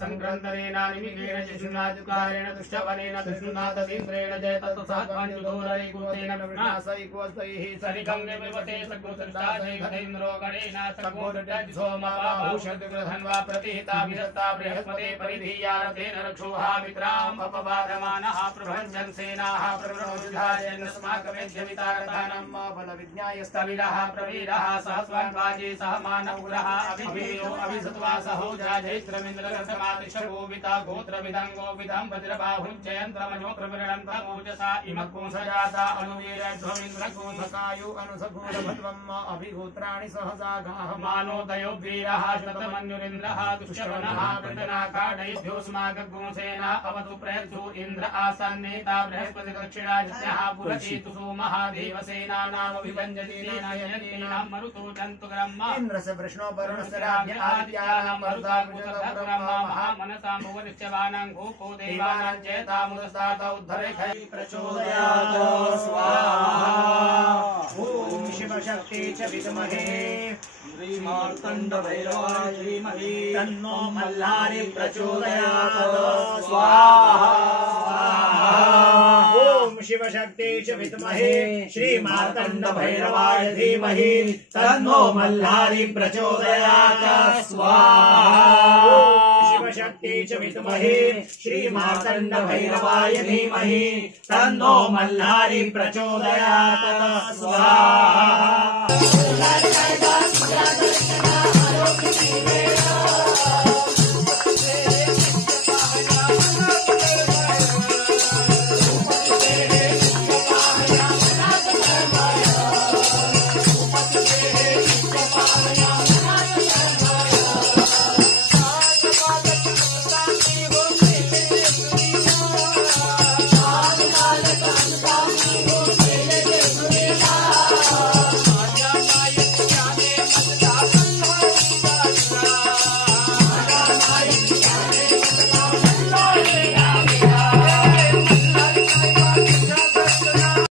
संक्रन्दनेन निमिकेन शिशुनाजुकारेण दुष्टवनेन दुष्टुनाथीन्द्रेण जयतत्सहत्वाञ्जुधोरैकूतेन विनाशैकोस्तैः सरिखं विवते सकुसृष्टाजयघनेन्द्रो गणेन सकोदृजसोमवाहुषद्गृधन्वा प्रतिहिता विदत्ता बृहस्पते परिधीयारतेन रक्षोहा मित्राम् अपवादमानः प्रभञ्जन् सेनाः प्रवृणोजुधायन्नस्माकमेध्यवितारतानम् बलविज्ञायस्तविरः प्रवीरः सहस्वान्वाजे सह मानपुरः अभिवीरो अभिसत्वा सहोजा जैत्रमिन्द्रगर्धमातिशगोविता गोत्रविदं गोविदं वज्रबाहुञ्चयन्त्रमनो प्रवृणन्तमोजसा इमकुंसजाता अनुवीरध्वमिन्द्रकुंसकायु अनुसगोरभद्वम् अभिगोत्राणि सहजागाः मानोदयो वीरः श्रुतमन्युरिन्द्रः दुष्यवनः वृतनाकाढैभ्योऽस्माकगुंसेना अवतु प्रयच्छु इन्द्र आसन्नेता बृहस्पति दक्षिणाजन्यः पुरतीतु सोमः देवसेनानामभिभञ्जतीनां मरुतो जन्तु ब्रह्म इन्द्रस्य वृष्णो वरुणस्य राज्ञ आदित्यानां मरुताकुजब्रह्मा महामनसां भुवनित्यवानां गोपो देवानां चेतामुदस्तात उद्धरेखै प्रचोदयात् स्वाहा ॐ शिवशक्ति च विद्महे श्रीमार्तण्डभैरवाय धीमहि तन्नो मल्लारि प्रचोदयात् स्वाहा ॐ शिवशक्ति च विद्महे श्रीमार्तण्डभैरवाय धीमहि तन्नो मल्लारि प्रचोदयात् स्वाहा शिवशक्ति च विद्महे श्रीमार्तण्डभैरवाय धीमहि तन्नो मल्लारि प्रचोदयात् स्वाहा